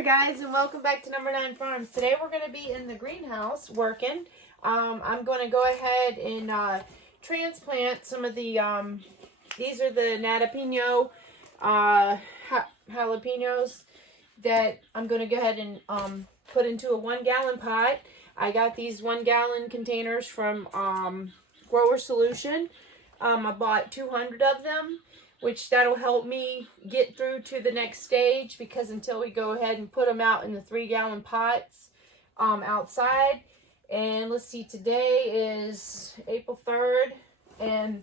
Hi guys, and welcome back to Number 9 Farms. Today we're going to be in the greenhouse working. I'm going to go ahead and transplant some of the, these are the Jalapenos that I'm going to go ahead and put into a 1-gallon pot. I got these 1-gallon containers from Grower Solution. I bought 200 of them, which that'll help me get through to the next stage, because until we go ahead and put them out in the 3-gallon pots outside. And let's see, today is April 3rd and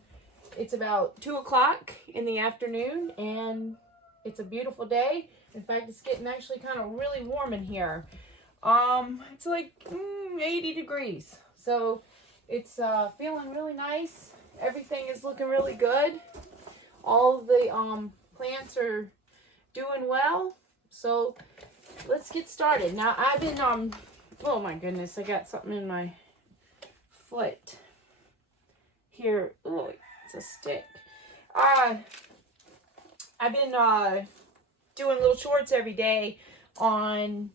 it's about 2 o'clock in the afternoon and it's a beautiful day. In fact, it's getting actually kind of really warm in here. It's like 80 degrees, so it's feeling really nice. Everything is looking really good. All the plants are doing well, so let's get started. Now I've been oh my goodness, I got something in my foot here. Oh, it's a stick. I've been doing little shorts every day on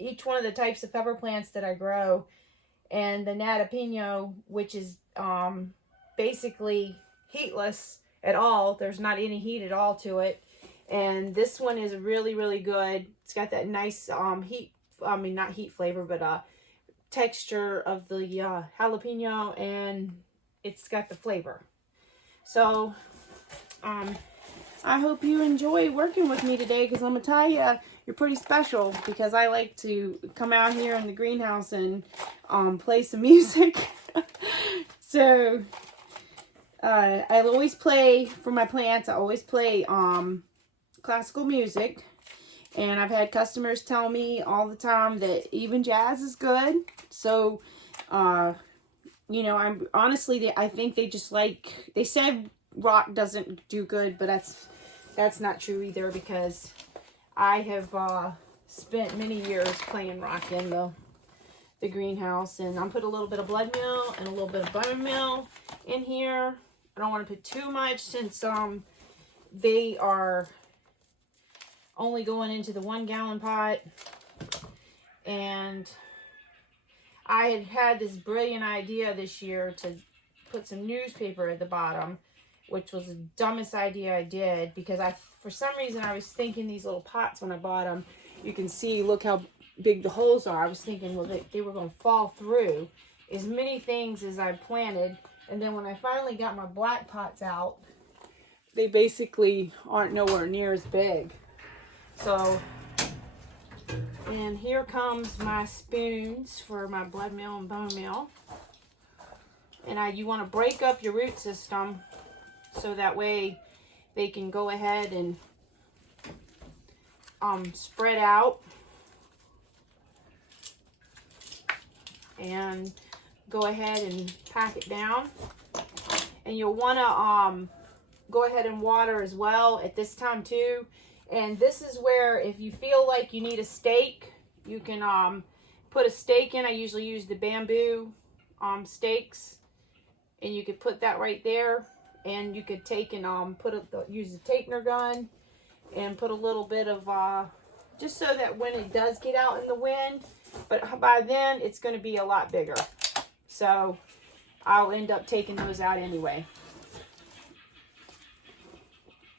each one of the types of pepper plants that I grow, and the Jalapeno, which is basically heatless at all. There's not any heat at all to it, and this one is really, really good. It's got that nice heat, not heat flavor, but texture of the jalapeno, and it's got the flavor. So I hope you enjoy working with me today, because I'm gonna tell you, you're pretty special, because I like to come out here in the greenhouse and play some music. So I always play, for my plants, I always play classical music. And I've had customers tell me all the time that even jazz is good. So, you know, I think they just like, they said rock doesn't do good, but that's not true either, because I have spent many years playing rock in the greenhouse. And I'm put a little bit of blood meal and a little bit of bone meal in here. I don't want to put too much, since they are only going into the 1-gallon pot. And I had this brilliant idea this year to put some newspaper at the bottom, which was the dumbest idea I did, because for some reason I was thinking these little pots when I bought them, you can see, look how big the holes are. I was thinking, well, they were going to fall through as many things as I planted. And then when I finally got my black pots out, they basically aren't nowhere near as big. So, and here comes my spoons for my blood meal and bone meal. And you want to break up your root system, so that way they can go ahead and spread out and go ahead and pack it down. And you'll want to go ahead and water as well at this time too. And this is where, if you feel like you need a stake, you can put a stake in. I usually use the bamboo stakes, and you could put that right there. And you could take and use the Takener gun and put a little bit of just so that when it does get out in the wind, but by then it's going to be a lot bigger. So I'll end up taking those out anyway.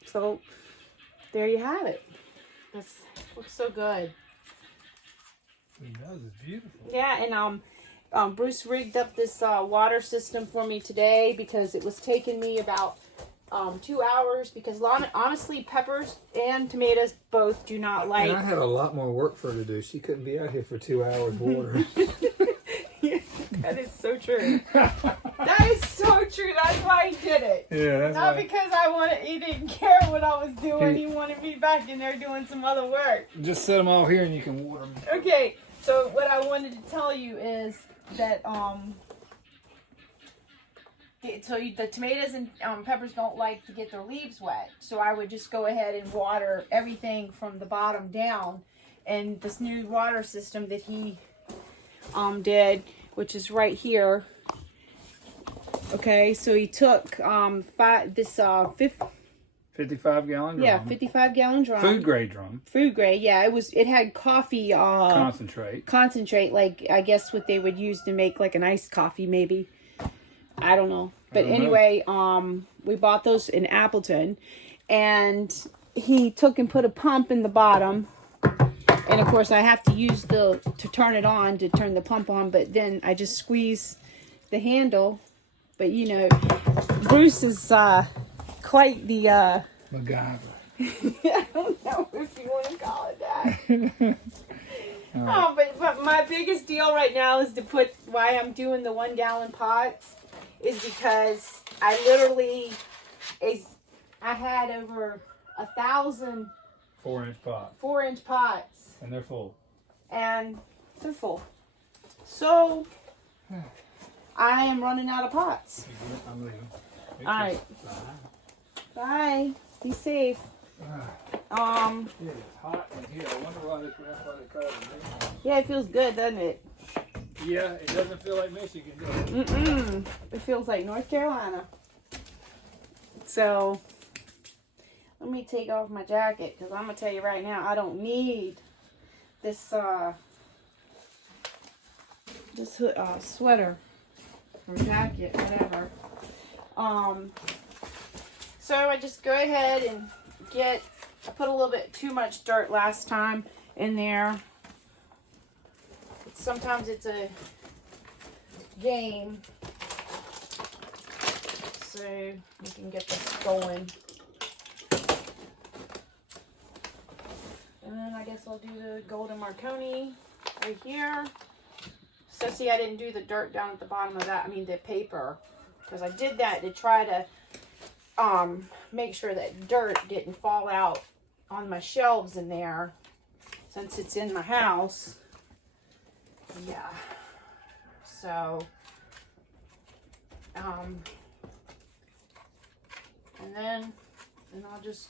So there you have it. This looks so good. It does. It's beautiful. Yeah, and Bruce rigged up this water system for me today, because it was taking me about 2 hours, because honestly, peppers and tomatoes both do not like... And I had a lot more work for her to do. She couldn't be out here for 2 hours watering. Yeah, that is so true. That is so true. That's why he did it. Yeah, that's not why. because he didn't care what I was doing. He wanted me back in there doing some other work. Just set them all here and you can water them. Okay, so what I wanted to tell you is that the tomatoes and peppers don't like to get their leaves wet. So I would just go ahead and water everything from the bottom down. And this new water system that he did, which is right here. Okay, so he took 15 55-gallon drum. Yeah, 55-gallon drum. Food grade drum. Food grade, yeah. It had coffee Concentrate, like I guess what they would use to make like an iced coffee, maybe. I don't know. But don't know. anyway, we bought those in Appleton, and he took and put a pump in the bottom. And of course I have to use to turn it on, to turn the pump on, but then I just squeeze the handle. But you know, Bruce is quite the MacGyver. I don't know if you want to call it that. Oh, but my biggest deal right now is why I'm doing the 1-gallon pots is because I had over 1,000 4-inch pot. 4-inch pots. And they're full. So I am running out of pots. I'm leaving. All right. Bye. Be safe. It is hot in here. I wonder why they cut it. Yeah, it feels good, doesn't it? Yeah, it doesn't feel like Michigan, does it? It feels like North Carolina. So, let me take off my jacket, because I'm going to tell you right now, I don't need this sweater or jacket, whatever. So I just go ahead and I put a little bit too much dirt last time in there. Sometimes it's a game. So we can get this going. And then I guess I'll do the golden Marconi right here. So see, I didn't do the dirt down at the bottom of that. I mean the paper. Because I did that to try to make sure that dirt didn't fall out on my shelves in there, since it's in my house. Yeah. So, and then I'll just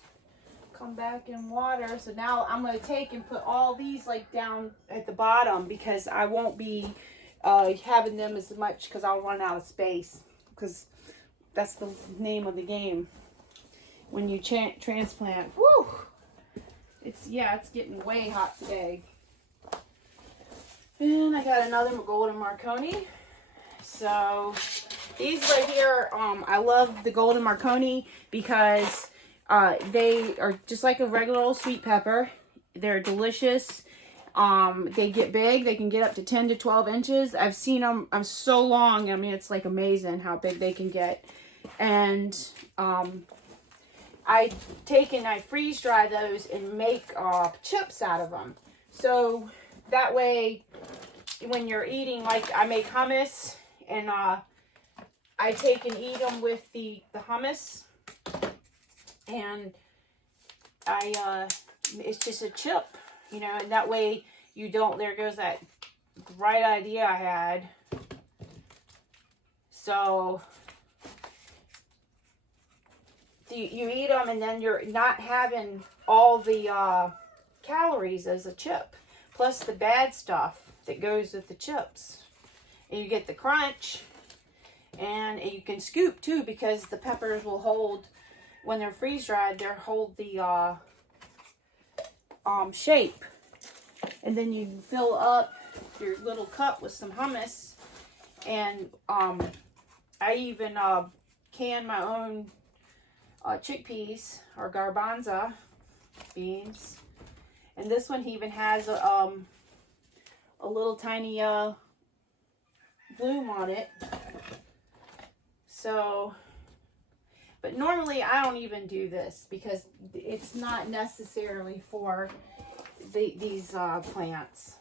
come back and water. So now I'm going to take and put all these like down at the bottom, because I won't be having them as much, because I'll run out of space. Because that's the name of the game when you transplant. Woo! It's getting way hot today. And I got another golden Marconi. So these right here, I love the golden Marconi because they are just like a regular old sweet pepper. They're delicious. They get big. They can get up to 10 to 12 inches. I've seen them so long. I mean, it's like amazing how big they can get. And I freeze dry those and make chips out of them. So that way, when you're eating, like I make hummus, and I take and eat them with the hummus, and it's just a chip, you know, and that way you don't, there goes that bright idea I had. So you eat them, and then you're not having all the calories as a chip, plus the bad stuff that goes with the chips. And you get the crunch, and you can scoop too, because the peppers will hold, when they're freeze dried, they'll hold the shape. And then you fill up your little cup with some hummus, and I even can my own chickpeas or garbanzo beans. And this one even has a little tiny bloom on it. So, but normally I don't even do this, because it's not necessarily for these plants.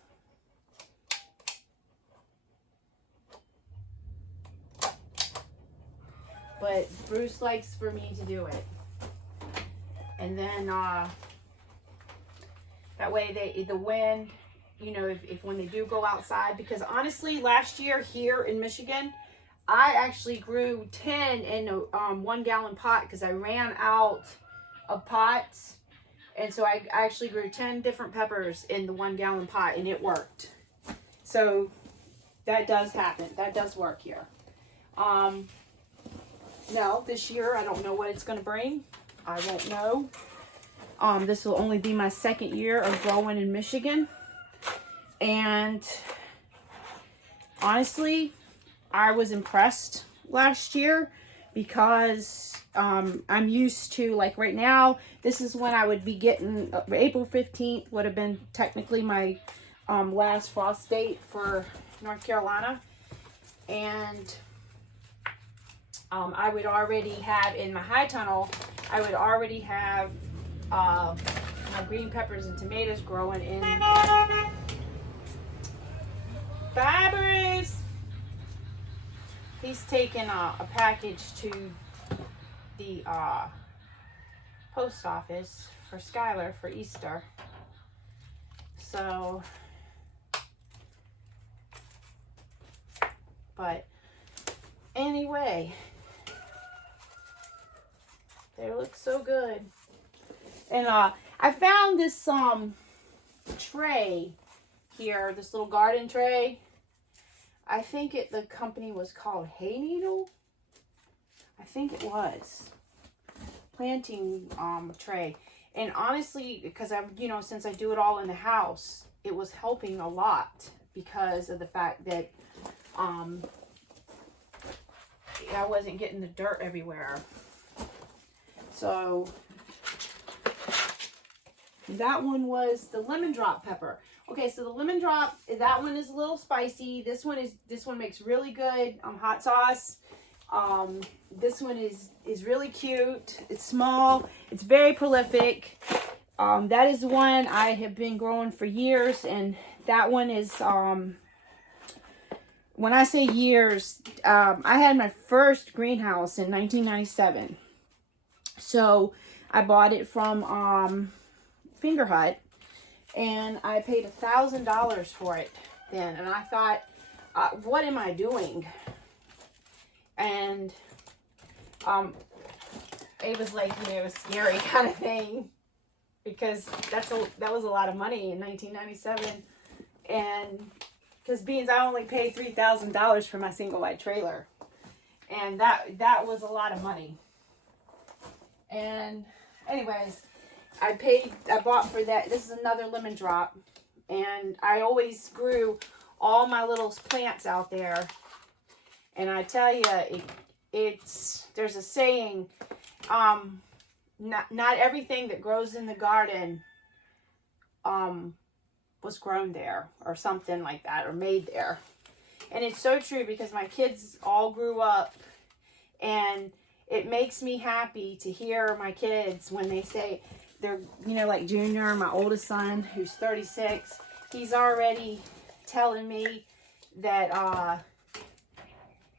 But Bruce likes for me to do it. And then that way the wind, you know, if when they do go outside, because honestly last year here in Michigan, I actually grew 10 in a 1-gallon pot, because I ran out of pots. And so I actually grew 10 different peppers in the 1-gallon pot, and it worked. So that does happen. That does work here. Now this year, I don't know what it's going to bring. I won't know. This will only be my second year of growing in Michigan. And honestly, I was impressed last year because I'm used to, like right now, this is when I would be getting, April 15th would have been technically my last frost date for North Carolina. And I would already have, in my high tunnel, I would already have my green peppers and tomatoes growing in. Bye, Bruce! He's taking a package to the post office for Skylar for Easter. So, but anyway, they look so good. And I found this tray here, this little garden tray. I think the company was called Hay Needle. I think it was. Planting tray. And honestly, because since I do it all in the house, it was helping a lot because of the fact that I wasn't getting the dirt everywhere. So that one was the lemon drop pepper. Okay, so the lemon drop, that one is a little spicy. This one makes really good hot sauce. This one is really cute. It's small. It's very prolific. That is one I have been growing for years, and that one is when I say years, I had my first greenhouse in 1997. So I bought it from Finger Hut. And I paid $1,000 for it then. And I thought, what am I doing? And it was like, a scary kind of thing. Because that was a lot of money in 1997. And because I only paid $3,000 for my single wide trailer. And that was a lot of money. And anyways, I bought for that. This is another lemon drop. And I always grew all my little plants out there. And I tell you, there's a saying, not everything that grows in the garden was grown there or something like that or made there. And it's so true because my kids all grew up, and it makes me happy to hear my kids when they say, they're, like Junior, my oldest son, who's 36, he's already telling me that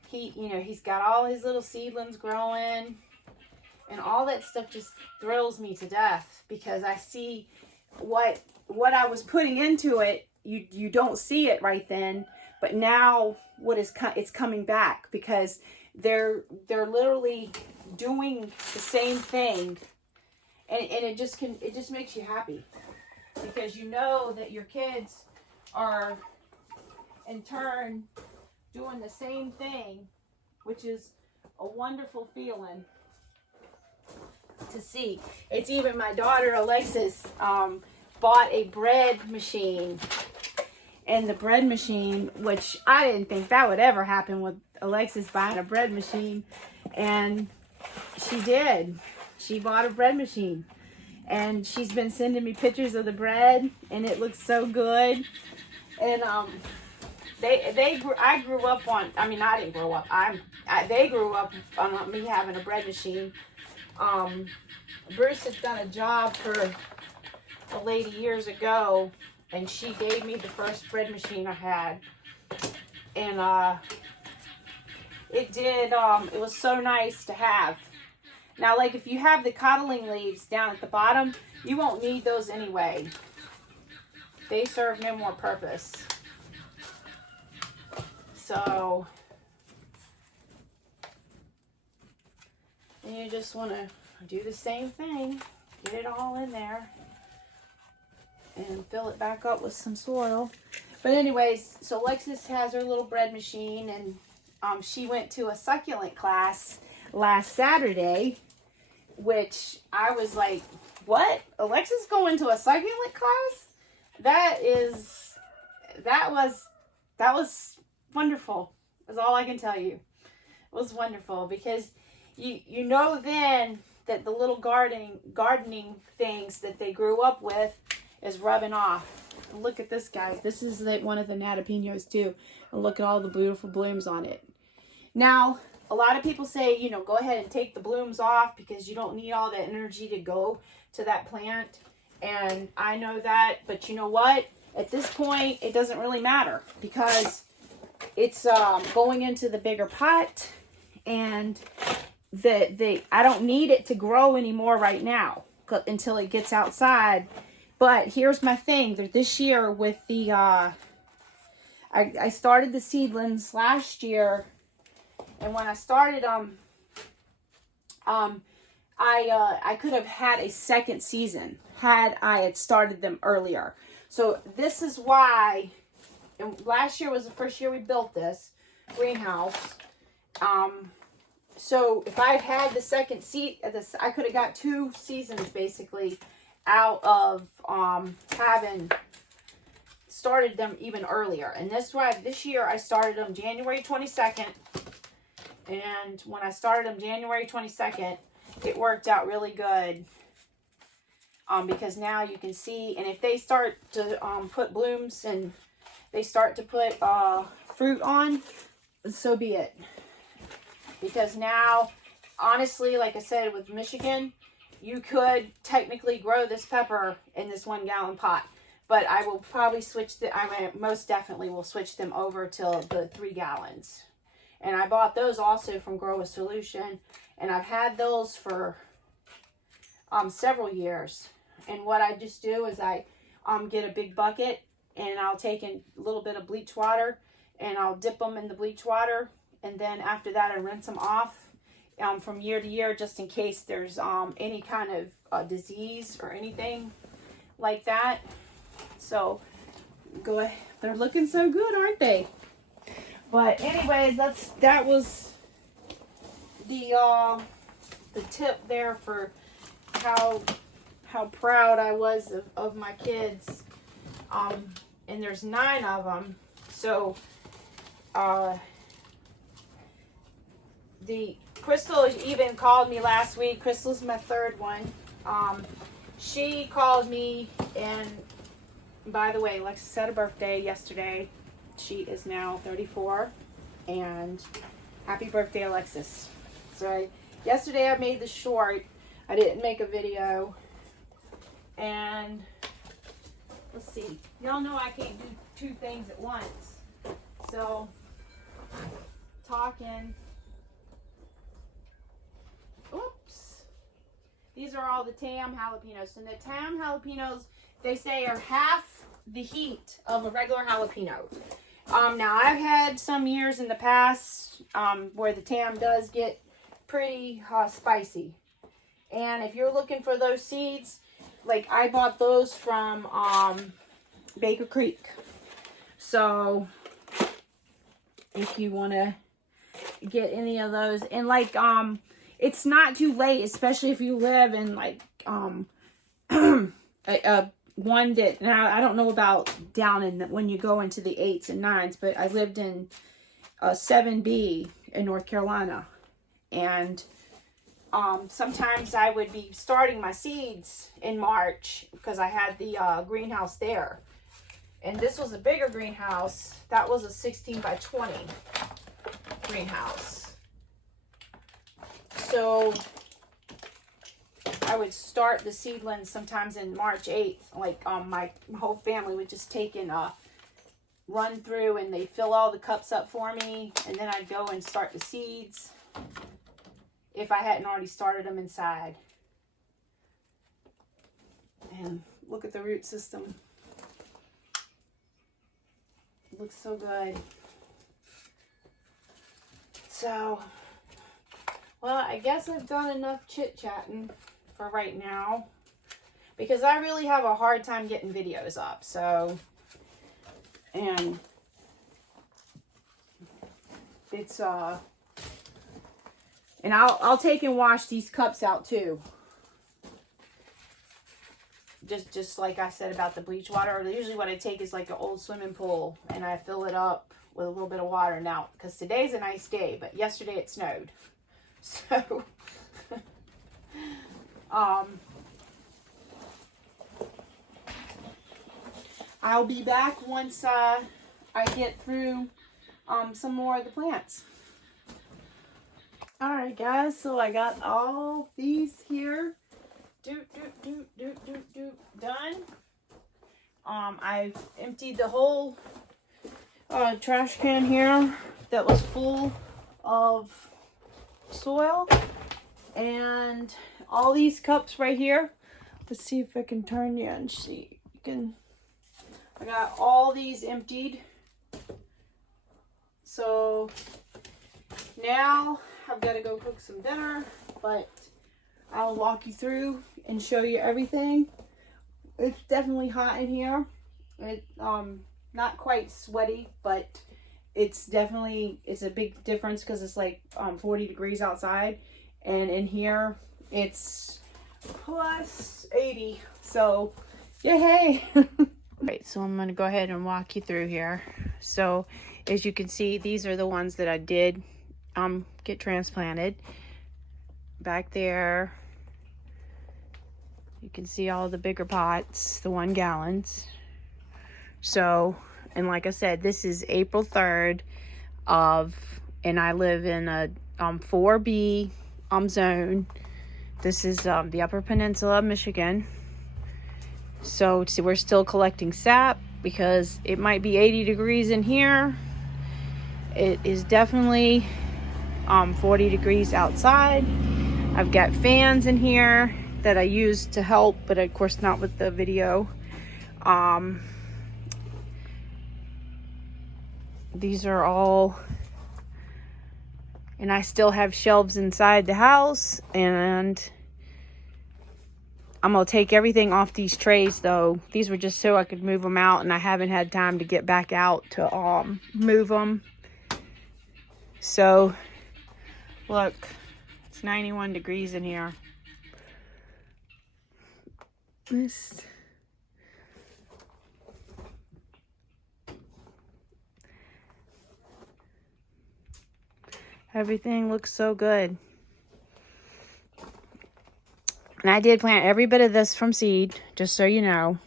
he's got all his little seedlings growing, and all that stuff just thrills me to death because I see what I was putting into it. You don't see it right then, but now it's coming back because they're literally doing the same thing. And it just makes you happy because you know that your kids are in turn doing the same thing, which is a wonderful feeling to see. It's even my daughter Alexis bought a bread machine, and the bread machine, which I didn't think that would ever happen with Alexis buying a bread machine, and she did. She bought a bread machine, and she's been sending me pictures of the bread, and it looks so good. And I grew up on. I mean, I didn't grow up. They grew up on me having a bread machine. Bruce has done a job for a lady years ago, and she gave me the first bread machine I had, and it was so nice to have. Now, like if you have the codling leaves down at the bottom, you won't need those anyway. They serve no more purpose. So, and you just want to do the same thing. Get it all in there and fill it back up with some soil. But anyways, so Alexis has her little bread machine, and she went to a succulent class last Saturday. which I was like, what? Alexa's going to a succulent class? That was wonderful. That's all I can tell you. It was wonderful because you know then that the little gardening things that they grew up with is rubbing off. Look at this, guys. This is one of the Jalapenos too. And look at all the beautiful blooms on it. Now, a lot of people say, you know, go ahead and take the blooms off because you don't need all that energy to go to that plant. And I know that, but you know what? At this point, it doesn't really matter because it's going into the bigger pot, and I don't need it to grow anymore right now until it gets outside. But here's my thing. This year with the, I started the seedlings last year, and when I started them, I could have had a second season had I had started them earlier. So this is why, and last year was the first year we built this greenhouse. So if I had the second I could have got 2 seasons basically out of having started them even earlier. And that's why this year I started them January 22nd. And when I started them January 22nd, it worked out really good. Because now you can see, and if they start to put blooms and they start to put fruit on, so be it. Because now, honestly, like I said, with Michigan, you could technically grow this pepper in this 1 gallon pot. But I will probably I most definitely will switch them over to the 3 gallons. And I bought those also from Grow a Solution. And I've had those for several years. And what I just do is I get a big bucket and I'll take a little bit of bleach water and I'll dip them in the bleach water. And then after that, I rinse them off from year to year just in case there's any kind of disease or anything like that. So go ahead. They're looking so good, aren't they? But anyways, that was the tip there for how proud I was of my kids. And there's 9 of them. So the Crystal even called me last week. Crystal's my 3rd one. She called me, and by the way, Alexis had a birthday yesterday. She is now 34, and happy birthday, Alexis. So yesterday I made the short. I didn't make a video. And let's see. Y'all know I can't do 2 things at once. So, talking. Oops. These are all the Tam jalapenos. And the Tam jalapenos, they say, are half the heat of a regular jalapeno. Now, I've had some years in the past where the Tam does get pretty spicy. And if you're looking for those seeds, like I bought those from Baker Creek. So if you want to get any of those, and like it's not too late, especially if you live in like one that, now I don't know about down in when you go into the 8s and 9s, but I lived in 7B in North Carolina, and sometimes I would be starting my seeds in March because I had the greenhouse there. And this was a bigger greenhouse. That was a 16 by 20 greenhouse. So I would start the seedlings sometimes in March 8th. Like my whole family would just take and run through, and they'd fill all the cups up for me. And then I'd go and start the seeds if I hadn't already started them inside. And look at the root system. It looks so good. So, well, I guess I've done enough chit-chatting for right now, because I really have a hard time getting videos up. So, and it's And I'll take and wash these cups out too. Just like I said about the bleach water. Usually what I take is like an old swimming pool and I fill it up with a little bit of water now, because today's a nice day, but yesterday it snowed. So I'll be back once I get through some more of the plants. Alright guys, so I got all these here done. I've emptied the whole trash can here that was full of soil, and all these cups right here. Let's see if I can turn you and see. I got all these emptied. So now I've got to go cook some dinner, but I'll walk you through and show you everything. It's definitely hot in here. It not quite sweaty, but it's a big difference because it's like 40 degrees outside, and in here it's plus 80. So yay! Right, so I'm gonna go ahead and walk you through here. So as you can see, these are the ones that I did get transplanted. Back there you can see all the bigger pots, the 1 gallons. So, and like I said, this is April 3rd and I live in a 4B zone. This is the Upper Peninsula of Michigan. So see, we're still collecting sap because it might be 80 degrees in here. It is definitely 40 degrees outside. I've got fans in here that I use to help, but of course not with the video. These are all, and I still have shelves inside the house, and I'm gonna take everything off these trays though. These were just so I could move them out, and I haven't had time to get back out to move them. So look, it's 91 degrees in here. Everything looks so good. And I did plant every bit of this from seed, just so you know.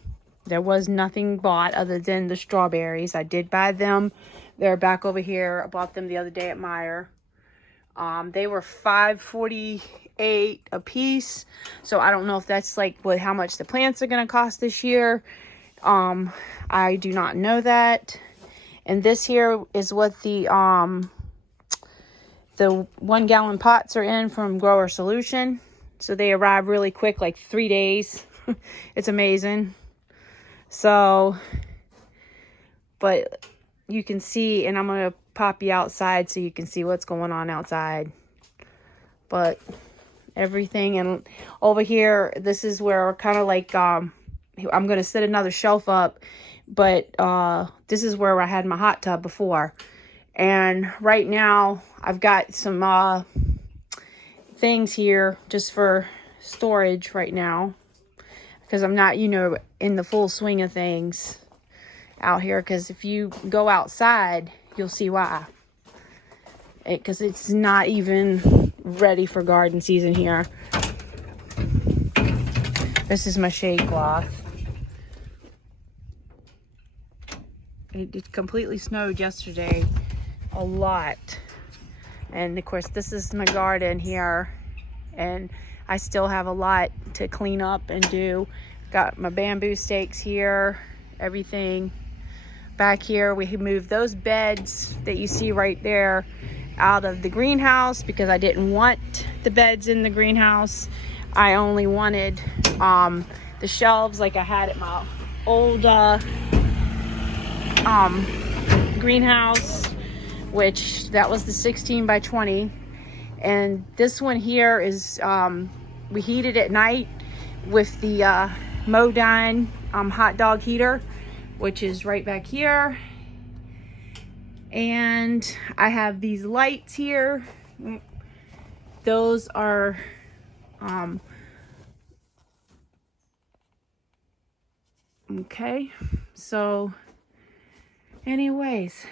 There was nothing bought other than the strawberries. I did buy them. They're back over here. I bought them the other day at Meijer. They were $5.48 a piece. So I don't know if that's like how much the plants are going to cost this year. I do not know that. And this here is what the 1 gallon pots are in from Grower Solution. So they arrive really quick, like 3 days. It's amazing. So, but you can see, and I'm going to pop you outside so you can see what's going on outside. But everything, and over here, this is where kind of like, I'm going to set another shelf up, but this is where I had my hot tub before. And right now, I've got some things here just for storage right now, because I'm not, in the full swing of things out here. Because if you go outside, you'll see why. Because it's not even ready for garden season here. This is my shade cloth. It completely snowed yesterday, a lot. And of course, this is my garden here, and I still have a lot to clean up and do. Got my bamboo stakes here, everything. Back here, we moved those beds that you see right there out of the greenhouse because I didn't want the beds in the greenhouse. I only wanted the shelves like I had at my old greenhouse, which that was the 16 by 20. And this one here is we heated at night with the Modine hot dog heater, which is right back here. And I have these lights here, those are okay. So anyways,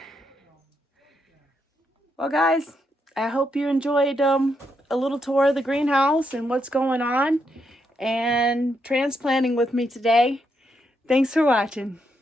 well guys, I hope you enjoyed a little tour of the greenhouse and what's going on and transplanting with me today. Thanks for watching.